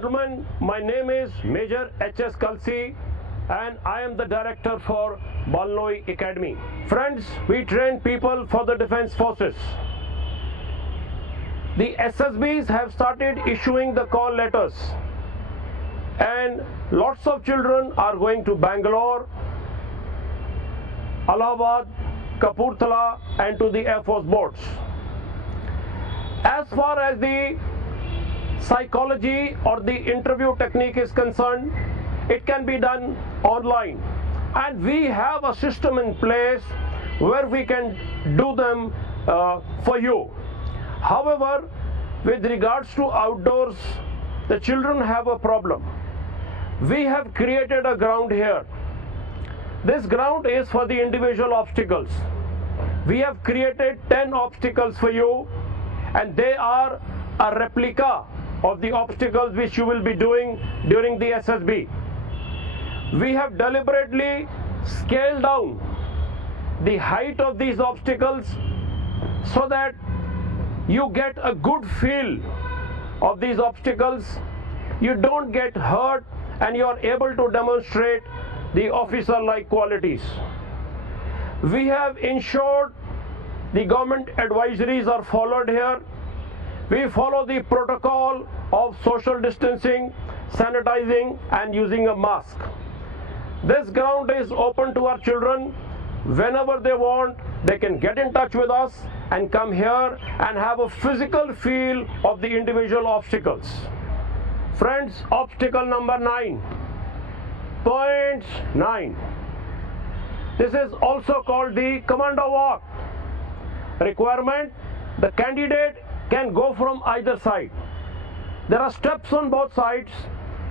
gentlemen, my name is Major H.S. KALSI and I am the director for Balnoi Academy. Friends, we train people for the defense forces. The SSBs have started issuing the call letters and lots of children are going to Bangalore, Allahabad, Kapurthala and to the Air Force boards. As far as the psychology or the interview technique is concerned, it can be done online, and we have a system in place where we can do them for you. However, with regards to outdoors, the children have a problem. We have created a ground here. This ground is for the individual obstacles. We have created 10 obstacles for you, and they are a replica of the obstacles which you will be doing during the SSB. We have deliberately scaled down the height of these obstacles so that you get a good feel of these obstacles, you don't get hurt, and you are able to demonstrate the officer-like qualities. We have ensured the government advisories are followed here. We follow the protocol of social distancing, sanitizing and using a mask. This ground is open to our children. Whenever they want, they can get in touch with us and come here and have a physical feel of the individual obstacles. Friends, obstacle number 9. Point 9. This is also called the commando walk. Requirement: the candidate can go from either side. There are steps on both sides.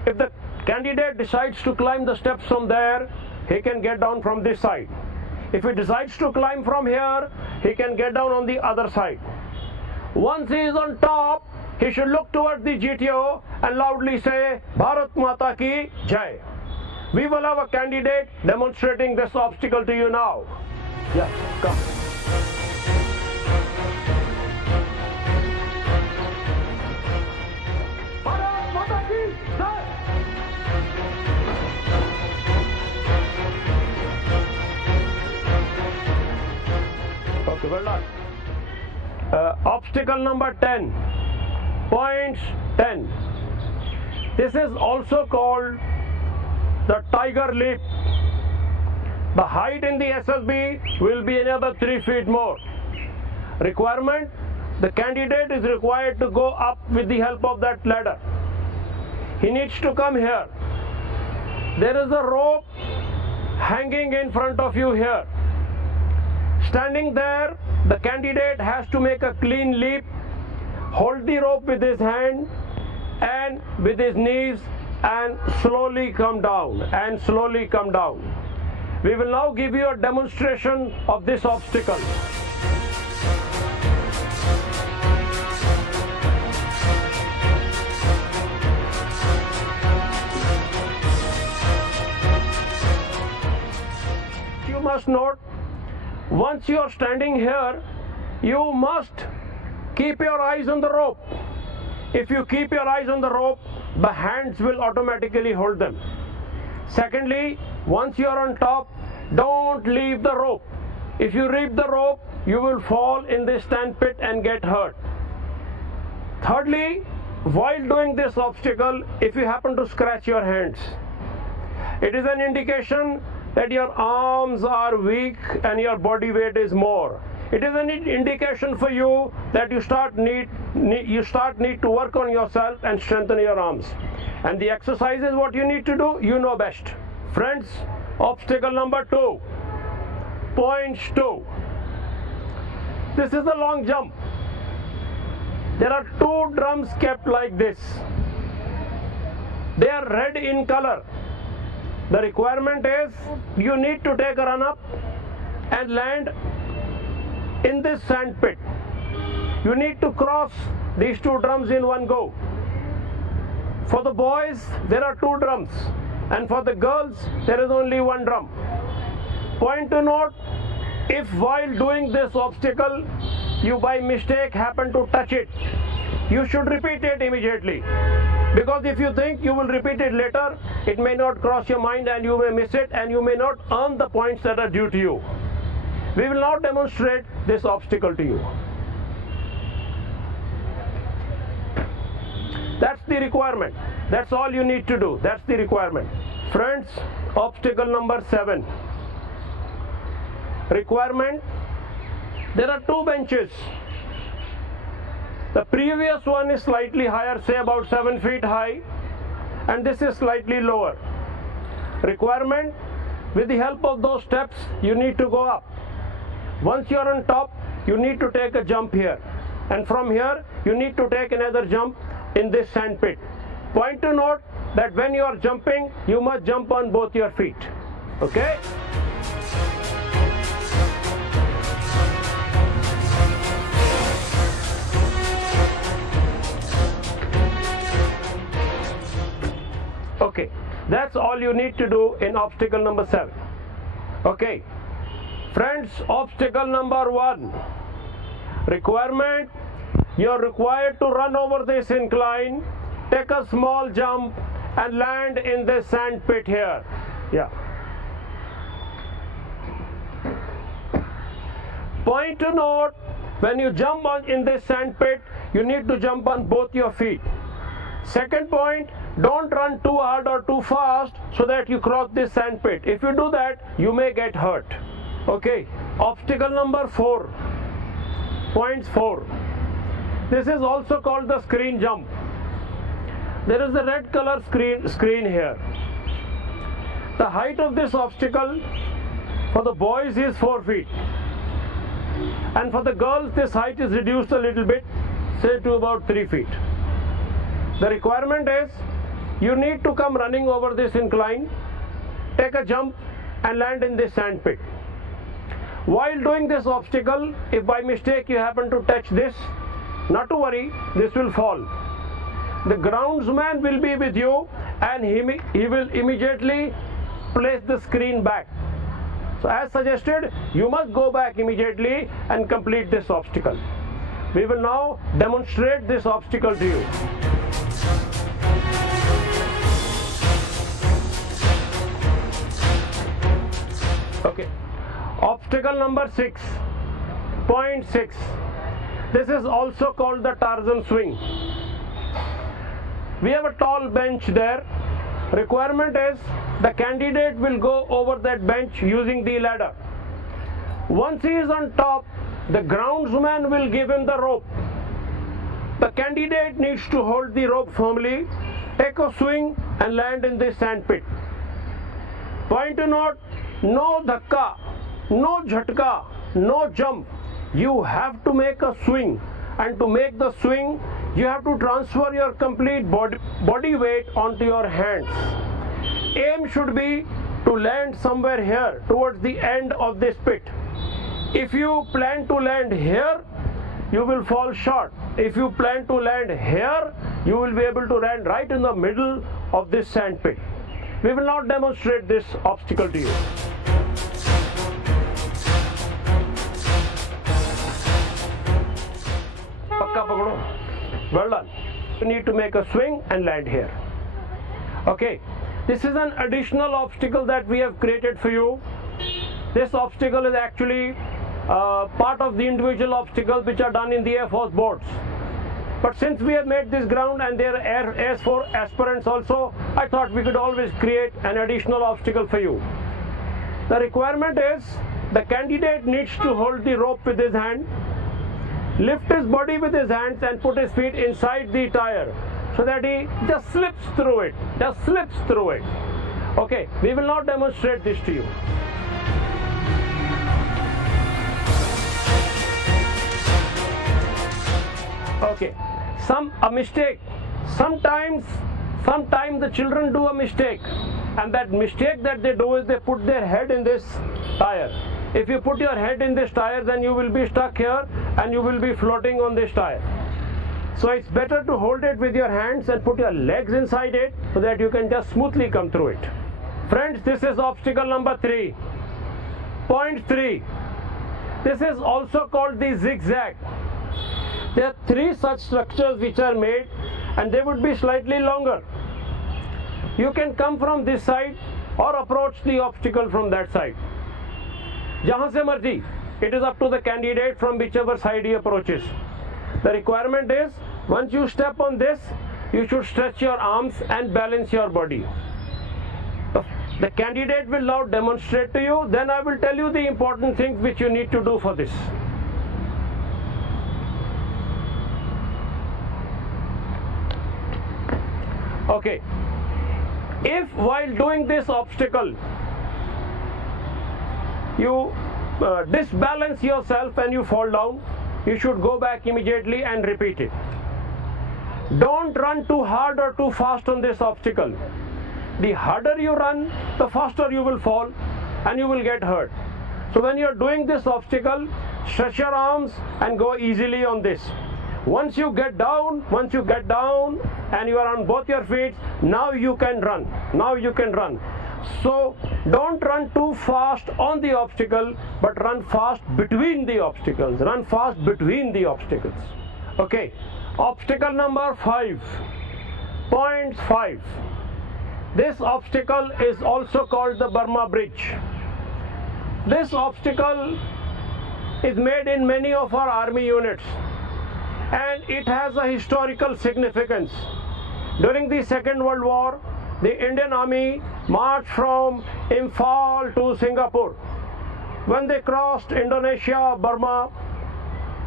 If the candidate decides to climb the steps from there, he can get down from this side. If he decides to climb from here, he can get down on the other side. Once he is on top, he should look towards the GTO and loudly say, Bharat Mata Ki Jai. We will have a candidate demonstrating this obstacle to you now. Yes, come. Bharat Mata Ki Jai. Okay, well done. Obstacle number 10. Point 10. This is also called the tiger leap. The height in the SSB will be another 3 feet more. Requirement: the candidate is required to go up with the help of that ladder. He needs to come here. There is a rope hanging in front of you here. Standing there, the candidate has to make a clean leap, hold the rope with his hand and with his knees, and slowly come down and slowly come down. We will now give you a demonstration of this obstacle. You must note, once you are standing here, you must keep your eyes on the rope. If you keep your eyes on the rope, the hands will automatically hold them. Secondly, once you are on top, don't leave the rope. If you leave the rope, you will fall in this sand pit and get hurt. Thirdly, while doing this obstacle, if you happen to scratch your hands, it is an indication that your arms are weak and your body weight is more. It is an indication for you that you need to work on yourself and strengthen your arms. And the exercise is what you need to do, you know best. Friends, obstacle number 2. Point 2. This is a long jump. There are 2 drums kept like this. They are red in color. The requirement is you need to take a run up and land in this sand pit. You need to cross these 2 drums in one go. For the boys, there are 2 drums, and for the girls, there is only 1 drum. Point to note, if while doing this obstacle, you by mistake happen to touch it, you should repeat it immediately. Because if you think you will repeat it later, it may not cross your mind and you may miss it and you may not earn the points that are due to you. We will now demonstrate this obstacle to you. That's the requirement. That's all you need to do. That's the requirement. Friends, obstacle number 7. Requirement. There are 2 benches. The previous one is slightly higher, say about 7 feet high, and this is slightly lower. Requirement. With the help of those steps, you need to go up. Once you are on top, you need to take a jump here. And from here, you need to take another jump in this sand pit. Point to note that when you are jumping, you must jump on both your feet. Okay? Okay, that's all you need to do in obstacle number 7. Okay, friends, obstacle number 1. Requirement. You're required to run over this incline, take a small jump and land in this sand pit here. Yeah. Point to note, when you jump in this sand pit, you need to jump on both your feet. Second point, don't run too hard or too fast so that you cross this sand pit. If you do that, you may get hurt. Okay, obstacle number 4. Point 4. This is also called the screen jump. There is a red color screen here. The height of this obstacle for the boys is 4 feet. And for the girls, this height is reduced a little bit, say to about 3 feet. The requirement is you need to come running over this incline, take a jump and land in this sand pit. While doing this obstacle, if by mistake you happen to touch this, not to worry, this will fall. The groundsman will be with you and he will immediately place the screen back. So as suggested, you must go back immediately and complete this obstacle. We will now demonstrate this obstacle to you. Okay, obstacle number 6. Point 6. This is also called the Tarzan swing. We have a tall bench there. Requirement is the candidate will go over that bench using the ladder. Once he is on top, the groundsman will give him the rope. The candidate needs to hold the rope firmly, take a swing and land in this sand pit. Point to note, no dhakka, no jhatka, no jump. You have to make a swing, and to make the swing, you have to transfer your complete body weight onto your hands. Aim should be to land somewhere here towards the end of this pit. If you plan to land here, you will fall short. If you plan to land here, you will be able to land right in the middle of this sand pit. We will now demonstrate this obstacle to you. Well done. You need to make a swing and land here. Okay, this is an additional obstacle that we have created for you. This obstacle is actually part of the individual obstacles which are done in the Air Force boards. But since we have made this ground and there are Air Force aspirants also, I thought we could always create an additional obstacle for you. The requirement is the candidate needs to hold the rope with his hand, lift his body with his hands and put his feet inside the tire so that he just slips through it, Okay, we will now demonstrate this to you. Okay, a mistake. Sometimes the children do a mistake, and that mistake that they do is they put their head in this tire. If you put your head in this tire, then you will be stuck here and you will be floating on this tire. So it's better to hold it with your hands and put your legs inside it so that you can just smoothly come through it. Friends, this is obstacle number 3. Point 3. This is also called the zigzag. There are 3 such structures which are made and they would be slightly longer. You can come from this side or approach the obstacle from that side. Jahan se marzi, it is up to the candidate from whichever side he approaches. The requirement is, once you step on this, you should stretch your arms and balance your body. The candidate will now demonstrate to you, then I will tell you the important things which you need to do for this. Okay, if while doing this obstacle you disbalance yourself and you fall down, you should go back immediately and repeat it. Don't run too hard or too fast on this obstacle. The harder you run, the faster you will fall and you will get hurt. So when you are doing this obstacle, stretch your arms and go easily on this. Once you get down and you are on both your feet, now you can run. So don't run too fast on the obstacle, but run fast between the obstacles. Okay, obstacle number 5.5. This obstacle is also called the Burma Bridge. This obstacle is made in many of our army units, and it has a historical significance. During the Second World War, the Indian Army marched from Imphal to Singapore. When they crossed Indonesia, Burma,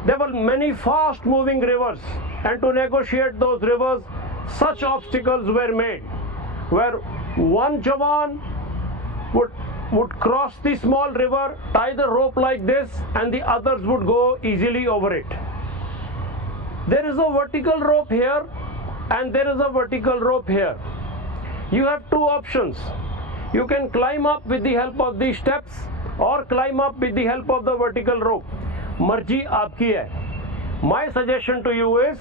there were many fast moving rivers, and to negotiate those rivers, such obstacles were made, where one Jawan would cross the small river, tie the rope like this, and the others would go easily over it. There is a vertical rope here and there is a vertical rope here. You have two options. You can climb up with the help of these steps or climb up with the help of the vertical rope. Marji aapki hai. My suggestion to you is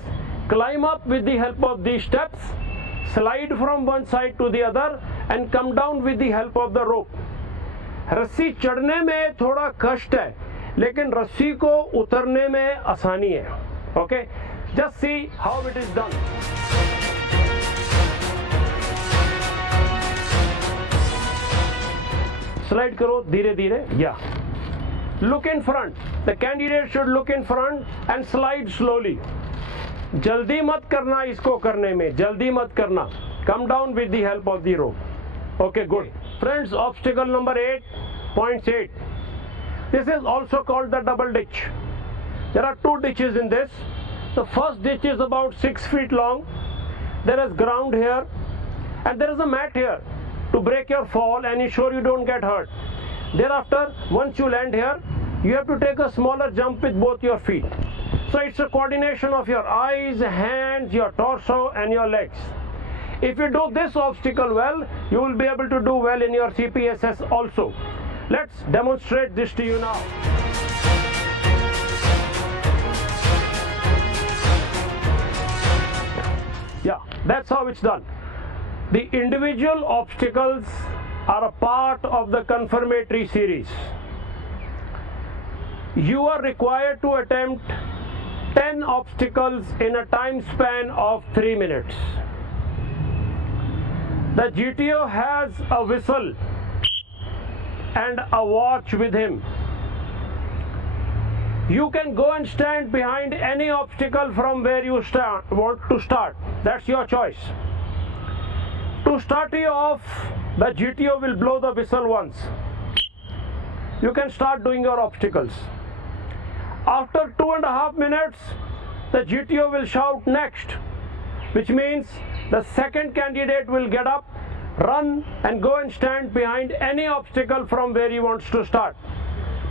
climb up with the help of these steps, slide from one side to the other and come down with the help of the rope. रस्सी चढ़ने में थोड़ा कष्ट है, लेकिन रस्सी को उतरने में आसानी है. Okay, just see how it is done. Slide करो धीरे धीरे. Yeah. Look in front. The candidate should look in front and slide slowly. जल्दी मत करना इसको करने में, जल्दी मत करना. Come down with the help of the rope. Okay, good. Friends, obstacle number 8.8. This is also called the double ditch. There are two ditches in this. The first ditch is about 6 feet long. There is ground here and there is a mat here to break your fall and ensure you don't get hurt. Thereafter, once you land here, you have to take a smaller jump with both your feet. So it's a coordination of your eyes, hands, your torso and your legs. If you do this obstacle well, you will be able to do well in your CPSS also. Let's demonstrate this to you now. Yeah, that's how it's done. The individual obstacles are a part of the confirmatory series. You are required to attempt 10 obstacles in a time span of 3 minutes. The GTO has a whistle and a watch with him. You can go and stand behind any obstacle from where you want to start. That's your choice. To start you off, the GTO will blow the whistle once. You can start doing your obstacles. After 2.5 minutes, the GTO will shout next, which means the second candidate will get up, run and go and stand behind any obstacle from where he wants to start.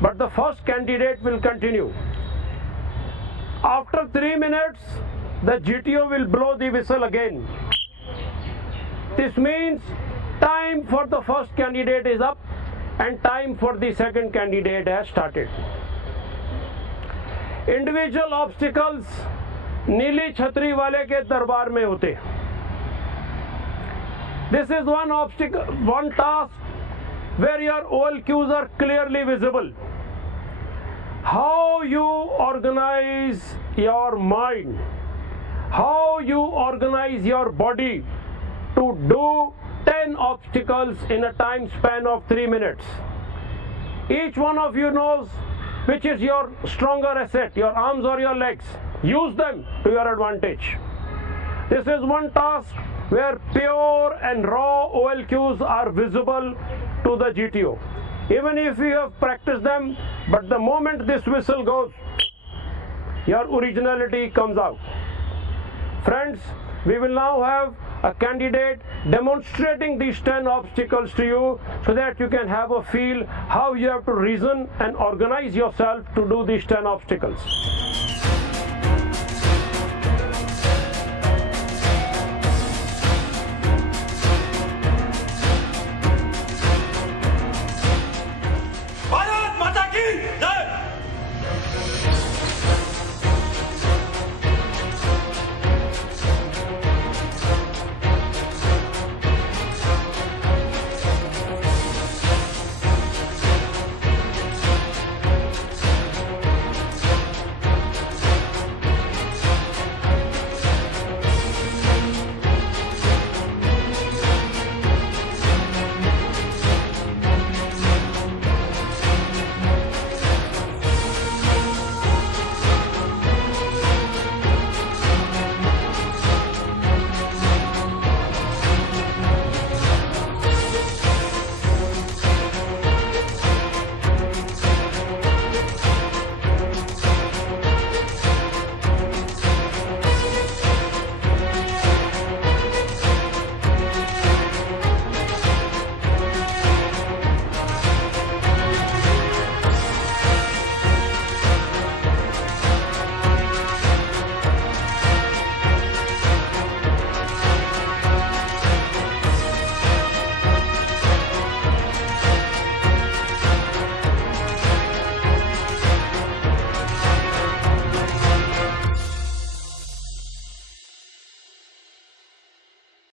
But the first candidate will continue. After 3 minutes, the GTO will blow the whistle again. This means time for the first candidate is up and time for the second candidate has started. Individual obstacles नीली छतरी वाले के दरबार में होते. This is one obstacle, one task where your OLQs are clearly visible. How you organize your mind, how you organize your body to do 10 obstacles in a time span of 3 minutes. Each one of you knows which is your stronger asset, your arms or your legs. Use them to your advantage. This is one task where pure and raw OLQs are visible to the GTO. Even if you have practiced them, but the moment this whistle goes, your originality comes out. Friends, we will now have a candidate demonstrating these 10 obstacles to you so that you can have a feel how you have to reason and organize yourself to do these 10 obstacles.